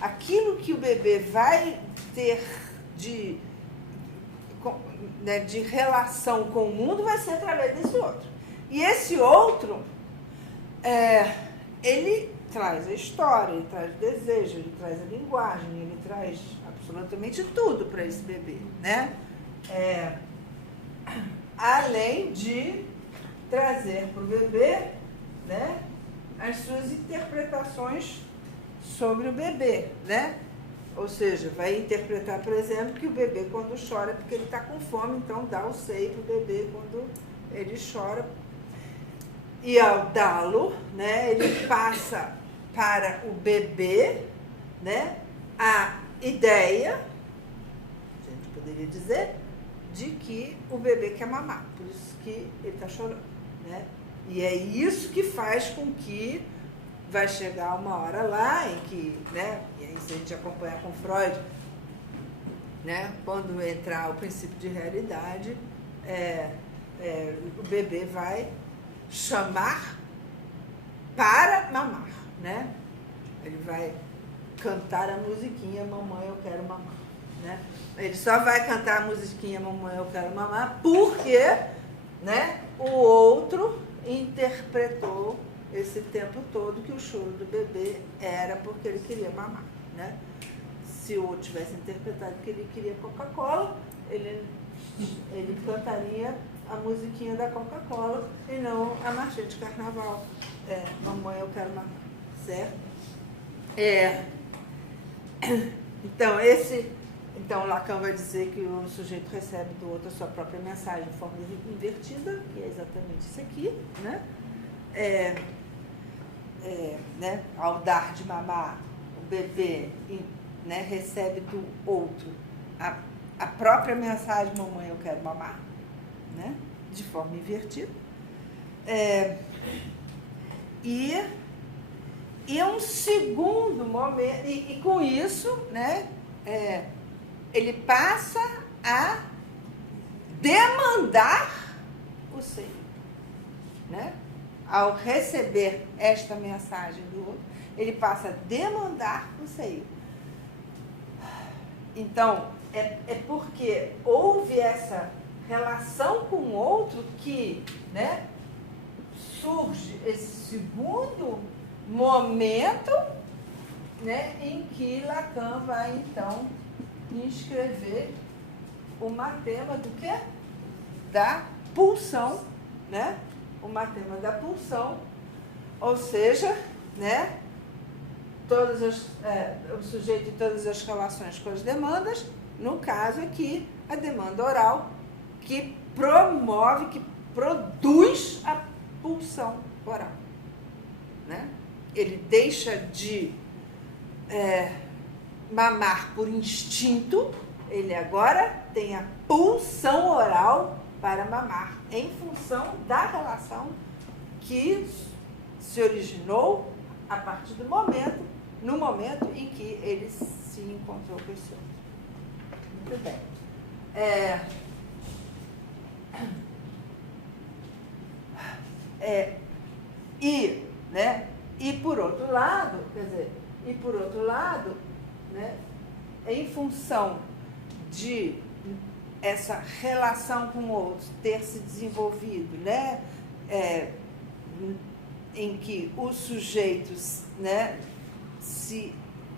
aquilo que o bebê vai ter de relação com o mundo vai ser através desse outro. E esse outro, ele traz a história, ele traz o desejo, ele traz a linguagem, ele traz absolutamente tudo para esse bebê, né? Além de trazer para o bebê, né, as suas interpretações sobre o bebê, né? Ou seja, vai interpretar, por exemplo, que o bebê quando chora é porque ele está com fome, então dá o seio para o bebê quando ele chora. E ao dá-lo, né, ele passa para o bebê, né, a ideia, a gente poderia dizer, de que o bebê quer mamar, por isso que ele está chorando, né? E é isso que faz com que vai chegar uma hora lá em que, né, e aí se a gente acompanhar com Freud, né, quando entrar o princípio de realidade, o bebê vai chamar para mamar, né? Ele vai cantar a musiquinha Mamãe, eu quero mamar, né? Ele só vai cantar a musiquinha Mamãe, eu quero mamar porque, né, o outro interpretou esse tempo todo que o choro do bebê era porque ele queria mamar, né? Se o outro tivesse interpretado que ele queria Coca-Cola, ele cantaria a musiquinha da Coca-Cola e não a marchinha de carnaval. Mamãe, eu quero mamar, certo? Então, Lacan vai dizer que o sujeito recebe do outro a sua própria mensagem de forma invertida, que é exatamente isso aqui, né? Né? Ao dar de mamar, o bebê, né, recebe do outro a própria mensagem, mamãe, eu quero mamar, né? De forma invertida. E um segundo momento, e com isso, né, ele passa a demandar o seio, né? Ao receber esta mensagem do outro, ele passa a demandar o seio. Então, é porque houve essa relação com o outro que, né, surge esse segundo momento, né, em que Lacan vai, então, inscrever o matema do quê? Da pulsão, né? O matema da pulsão, ou seja, né, o sujeito de todas as relações com as demandas, no caso aqui, a demanda oral, que promove, que produz a pulsão oral, né? Ele deixa de mamar por instinto, ele agora tem a pulsão oral para mamar, em função da relação que se originou a partir do momento, no momento em que ele se encontrou com esse outro. Muito bem. E por outro lado, né, em função de essa relação com o outro ter se desenvolvido, né, em que o sujeito, né, se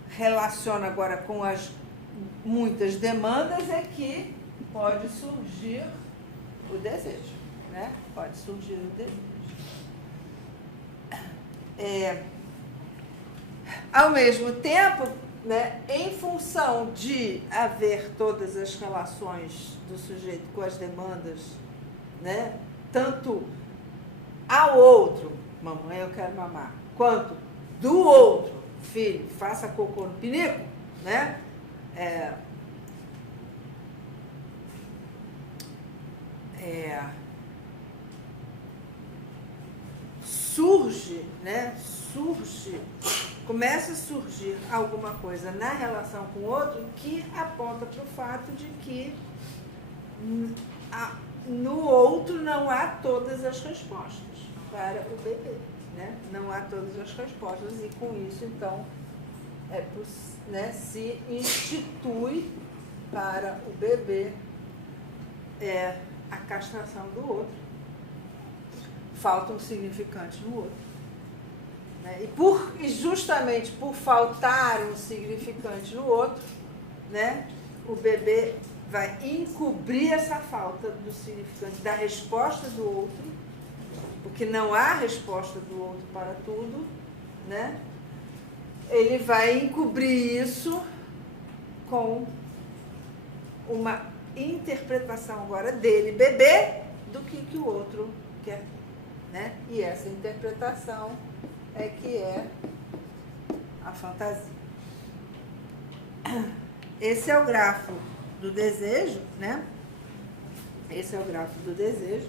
relaciona agora com as muitas demandas, é que pode surgir o desejo, né? Pode surgir o desejo. Ao mesmo tempo, né, em função de haver todas as relações do sujeito com as demandas, né, tanto ao outro, mamãe, eu quero mamar, quanto do outro, filho, faça cocô no pinico, né, começa a surgir alguma coisa na relação com o outro que aponta para o fato de que no outro não há todas as respostas para o bebê, né? Não há todas as respostas e com isso, então, né, se institui para o bebê a castração do outro. Falta um significante no outro. Né? E justamente por faltar um significante no outro, né, o bebê vai encobrir essa falta do significante, da resposta do outro, porque não há resposta do outro para tudo, né? Ele vai encobrir isso com uma interpretação agora dele, bebê, do que o outro quer, né? E essa interpretação é que é a fantasia. Esse é o grafo do desejo, né? Esse é o grafo do desejo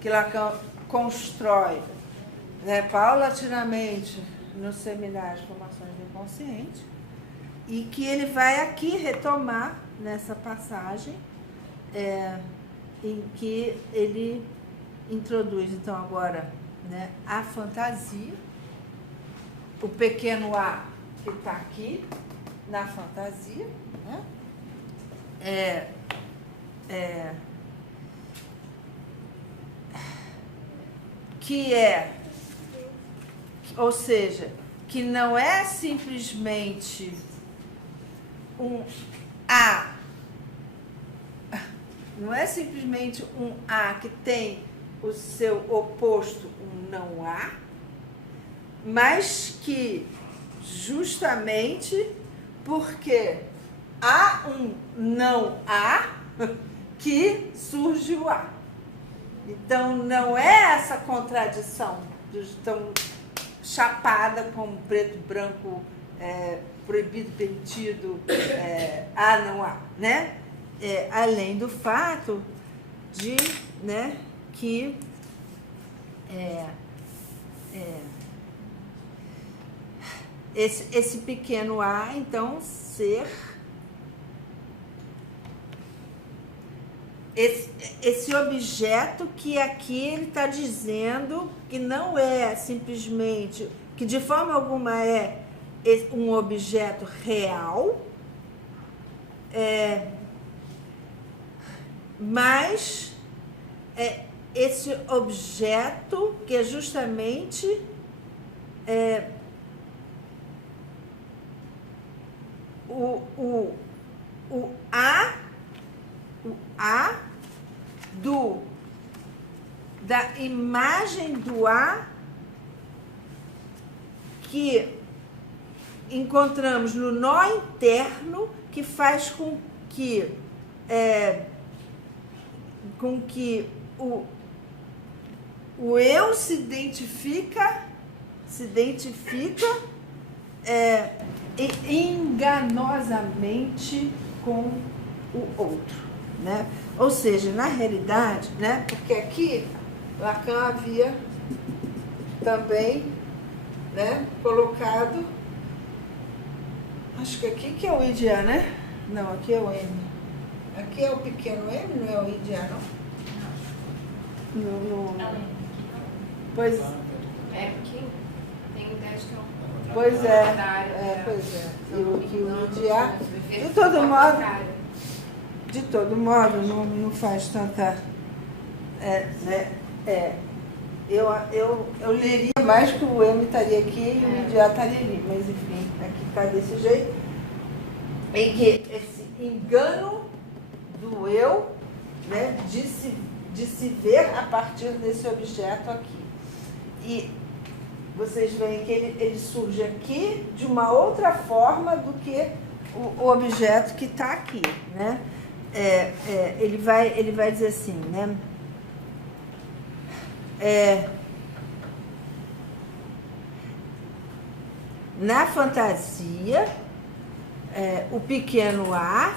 que Lacan constrói, né, paulatinamente no seminário de formações do inconsciente e que ele vai aqui retomar nessa passagem em que ele introduz, então, agora, né, a fantasia, o pequeno A que está aqui na fantasia, né? Ou seja, que não é simplesmente um A, não é simplesmente um A que tem o seu oposto, um não A, mas que justamente porque há um não A que surge o A. Então, não é essa contradição tão chapada como preto, branco, proibido, permitido, há, não há, né? Além do fato de, né, que esse pequeno a, então, ser esse objeto que aqui ele está dizendo que não é simplesmente, que de forma alguma é um objeto real, mas esse objeto que é justamente o A da imagem do A que encontramos no nó interno, que faz com que o eu se identifica enganosamente com o outro, né? Ou seja, na realidade, né? Porque aqui Lacan havia também, né, colocado, acho que aqui que é o IDA, né? Não, aqui é o M. Aqui é o pequeno M, não é o IDA, não? No. Pois É, aqui tem ideia de que é um. Pois é. Pois é. E o que o IDA, de todo modo, não faz tanta. Eu leria mais que o M estaria aqui e o IDA estaria ali, mas enfim, aqui está desse jeito. E que esse engano do eu, né, de se ver a partir desse objeto aqui. E vocês veem que ele surge aqui de uma outra forma do que o objeto que está aqui, né? Ele vai dizer assim, né? Na fantasia, o pequeno a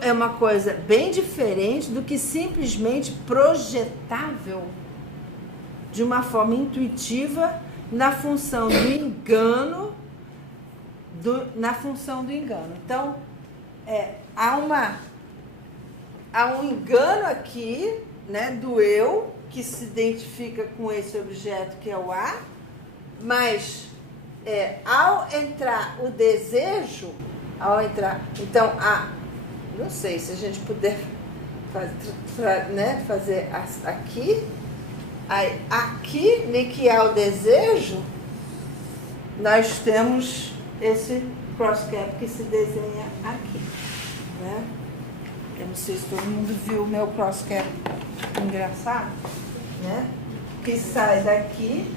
é uma coisa bem diferente do que simplesmente projetável de uma forma intuitiva na função do engano, Então, há um engano aqui, né, do eu, que se identifica com esse objeto que é o A, mas ao entrar o desejo, então, não sei se a gente puder fazer aqui, aí, aqui, que há o desejo, nós temos esse cross-cap que se desenha aqui, né? Eu não sei se todo mundo viu o meu cross-cap engraçado, né? Que sai daqui,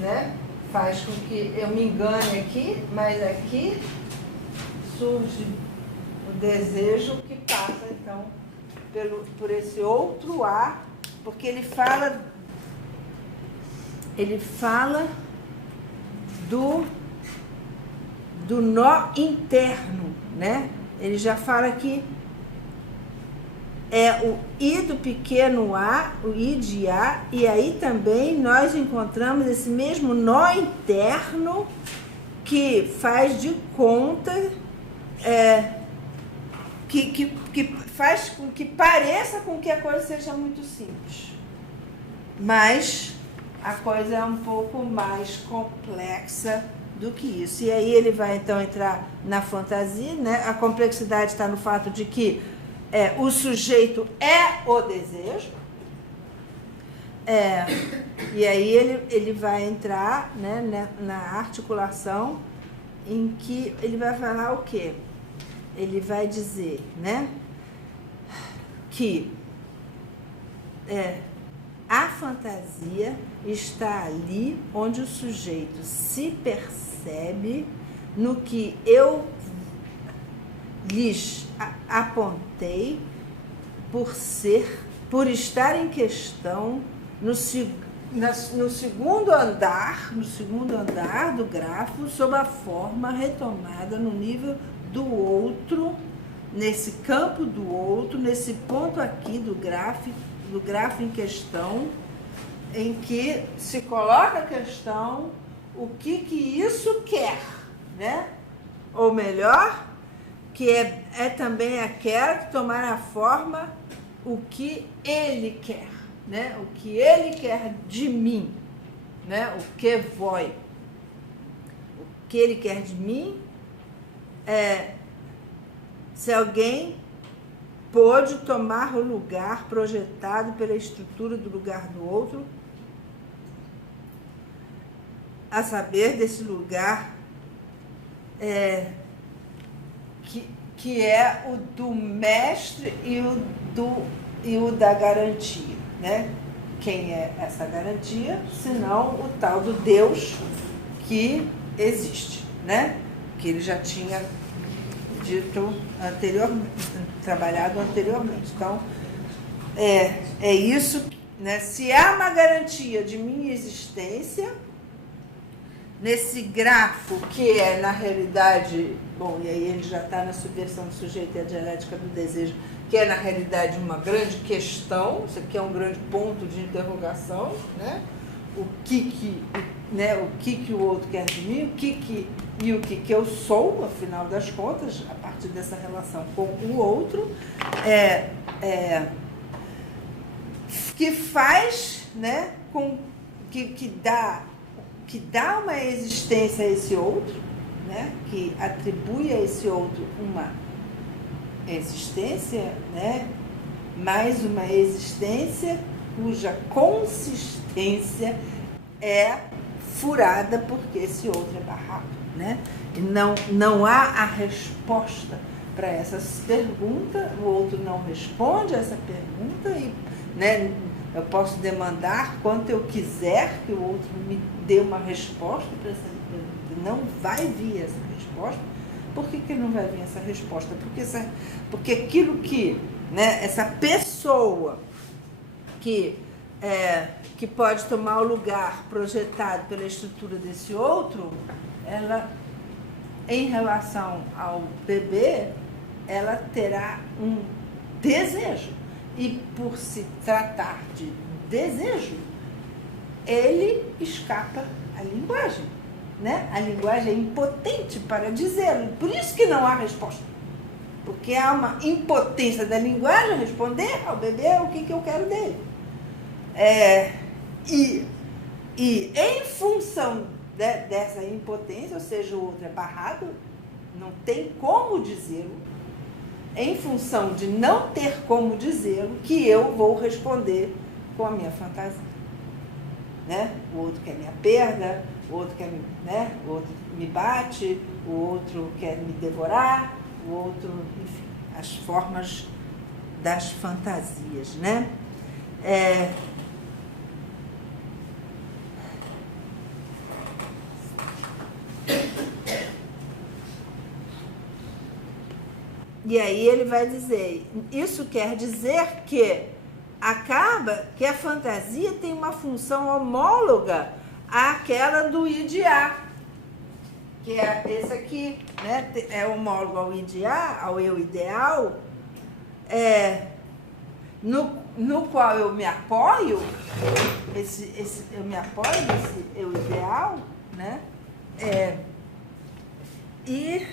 né? Faz com que eu me engane aqui, mas aqui surge o desejo que passa, então, por esse outro A, porque ele fala do nó interno, né? Ele já fala que é o I do pequeno a, o I de A, e aí também nós encontramos esse mesmo nó interno que faz de conta, que faz com que pareça com que a coisa seja muito simples. Mas a coisa é um pouco mais complexa do que isso. E aí ele vai então entrar na fantasia, né? A complexidade está no fato de que o sujeito é o desejo, e aí ele vai entrar, né, na articulação em que ele vai falar o quê? Ele vai dizer, né, que a fantasia está ali onde o sujeito se percebe no que eu lhes apontei por estar em questão no segundo andar do grafo, sob a forma retomada no nível do outro, nesse campo do outro, nesse ponto aqui do grafo em questão, em que se coloca a questão o que isso quer, né? Ou melhor, que é também aquela que tomar a forma o que ele quer, né? O que ele quer de mim, né? O que voi. O que ele quer de mim é se alguém pôde tomar o lugar projetado pela estrutura do lugar do outro, a saber desse lugar que é o do mestre e o da garantia, né? Quem é essa garantia? Senão o tal do Deus que existe, né? Que ele já tinha dito anteriormente, trabalhado anteriormente. Então, é isso, né? Se há uma garantia de minha existência, nesse grafo que é, na realidade, bom, e aí ele já está na subversão do sujeito e a dialética do desejo, que é, na realidade, uma grande questão, isso aqui é um grande ponto de interrogação, né? O que o outro quer de mim, o que eu sou, afinal das contas, a partir dessa relação com o outro, que faz, né, que dá uma existência a esse outro, né, que atribui a esse outro uma existência, né, mais uma existência cuja consistência é furada porque esse outro é barrado, né? E não há a resposta para essa pergunta, o outro não responde a essa pergunta e, né, eu posso demandar quanto eu quiser que o outro me dê uma resposta para essa pergunta. Não vai vir essa resposta. Por que não vai vir essa resposta? Porque aquilo que, né, essa pessoa que pode tomar o lugar projetado pela estrutura desse outro, ela, em relação ao bebê, ela terá um desejo. E por se tratar de desejo, ele escapa à linguagem, né? A linguagem é impotente para dizê-lo. Por isso que não há resposta. Porque há uma impotência da linguagem a responder ao bebê o que eu quero dele. E em função dessa impotência, ou seja, o outro é barrado, não tem como dizê-lo, em função de não ter como dizê-lo, que eu vou responder com a minha fantasia, né? O outro quer minha perda, o outro quer, né? O outro me bate, o outro quer me devorar, o outro, enfim, as formas das fantasias, né? E aí ele vai dizer, isso quer dizer que acaba que a fantasia tem uma função homóloga àquela do idear, que é esse aqui, né? É homólogo ao idear, ao eu ideal, no qual eu me apoio, eu me apoio nesse eu ideal, né? E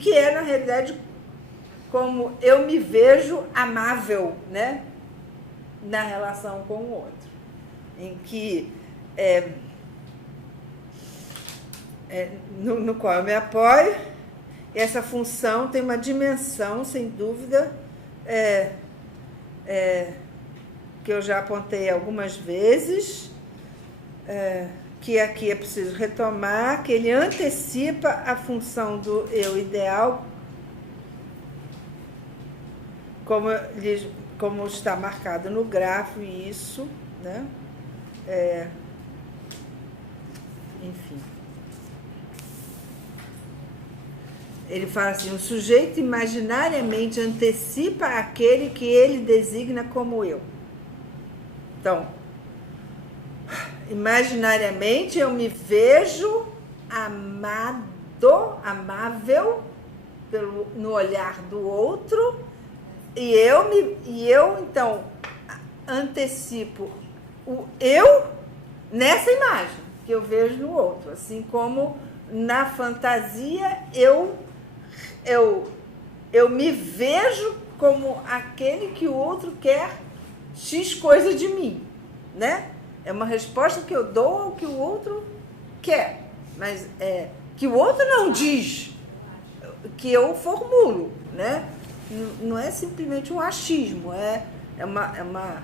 que é, na realidade, como eu me vejo amável, né, na relação com o outro, em que no qual eu me apoio, essa função tem uma dimensão, sem dúvida, que eu já apontei algumas vezes, que aqui é preciso retomar, que ele antecipa a função do eu ideal, como está marcado no grafo, isso, né? Enfim. Ele fala assim, o sujeito imaginariamente antecipa aquele que ele designa como eu. Então, imaginariamente eu me vejo amado, amável, no olhar do outro, e eu então antecipo o eu nessa imagem que eu vejo no outro, assim como na fantasia eu me vejo como aquele que o outro quer X coisa de mim, né? É uma resposta que eu dou ao que o outro quer, mas que o outro não diz, que eu formulo, né? Não é simplesmente um achismo, é uma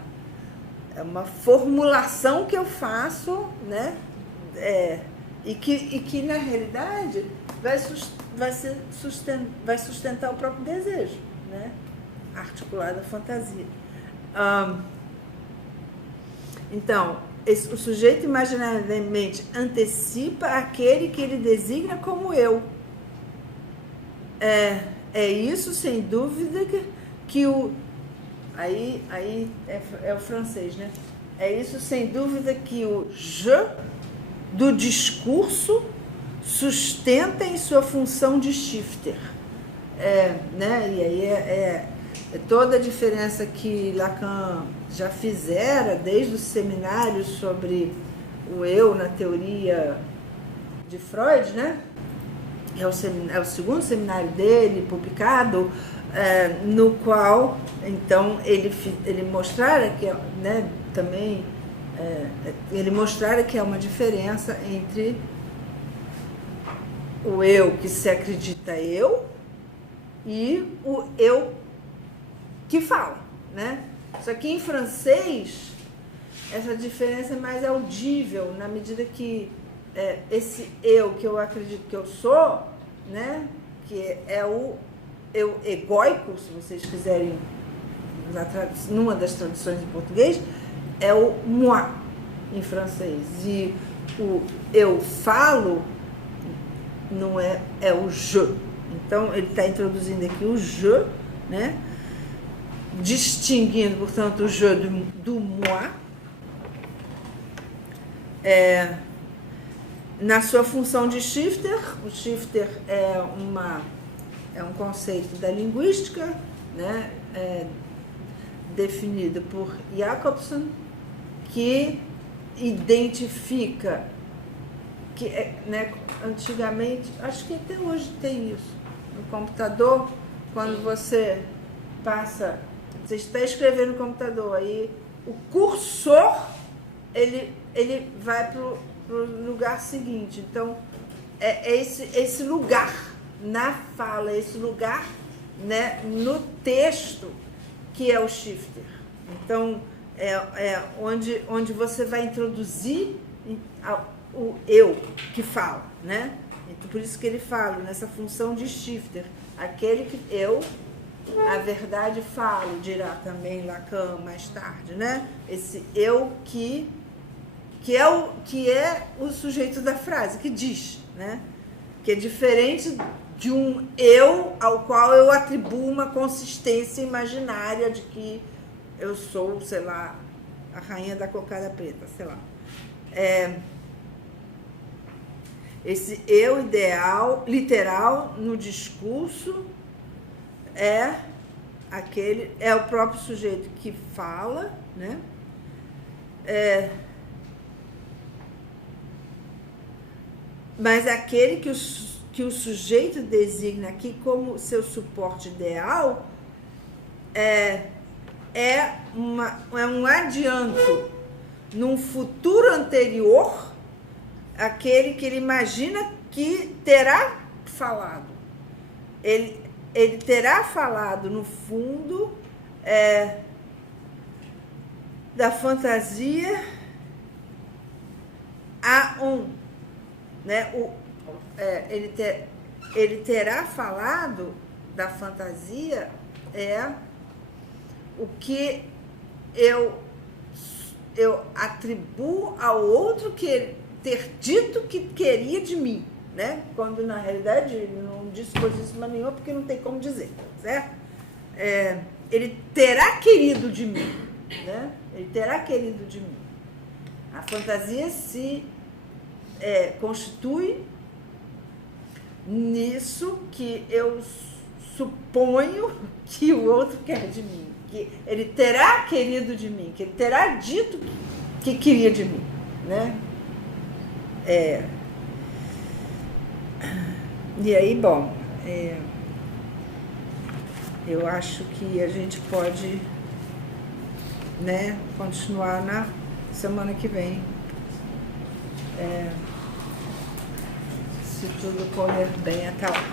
formulação que eu faço, né? E que na realidade vai sustentar o próprio desejo, né? Articulado à fantasia. Então, o sujeito imaginariamente antecipa aquele que ele designa como eu. É isso, sem dúvida, que o... Aí é o francês, né? É isso, sem dúvida, que o je do discurso sustenta em sua função de shifter. Né? E aí é toda a diferença que Lacan já fizera desde os seminários sobre o eu na teoria de Freud, né? É o segundo seminário dele, publicado, no qual, então, ele mostrara que, né, também, ele mostrara que há uma diferença entre o eu que se acredita eu e o eu que fala, né? Só que em francês, essa diferença é mais audível, na medida que esse eu que eu acredito que eu sou, né? Que é o eu egóico, se vocês quiserem, numa das traduções em português, é o moi em francês. E o eu falo não é o je. Então, ele está introduzindo aqui o je, né? Distinguindo, portanto, o je do moi, na sua função de shifter. O shifter é um conceito da linguística, né? Definido por Jacobson, que identifica que, né, antigamente, acho que até hoje tem isso, no computador, quando você está escrevendo no computador, aí o cursor, ele vai para o lugar seguinte. Então, esse lugar na fala, esse lugar, né, no texto, que é o shifter. Então, onde você vai introduzir o eu que fala, né? Então, por isso que ele fala nessa função de shifter, aquele que eu, a verdade, falo, dirá também Lacan mais tarde, né? Esse eu que é o sujeito da frase, que diz, né? Que é diferente de um eu ao qual eu atribuo uma consistência imaginária de que eu sou, sei lá, a rainha da cocada preta, sei lá. Esse eu ideal, literal, no discurso, é o próprio sujeito que fala, né? Mas aquele que o sujeito designa aqui como seu suporte ideal é um adianto num futuro anterior, aquele que ele imagina que terá falado. Ele terá falado, no fundo, da fantasia né? Ele terá falado da fantasia o que eu atribuo ao outro que ter dito que queria de mim, né? Quando na realidade ele não disse coisíssima nenhuma, porque não tem como dizer, certo? Ele terá querido de mim, né? Ele terá querido de mim. A fantasia se constitui nisso que eu suponho que o outro quer de mim, que ele terá querido de mim, que ele terá dito que queria de mim, né? E aí, bom, eu acho que a gente pode, né, continuar na semana que vem, se tudo correr bem até lá.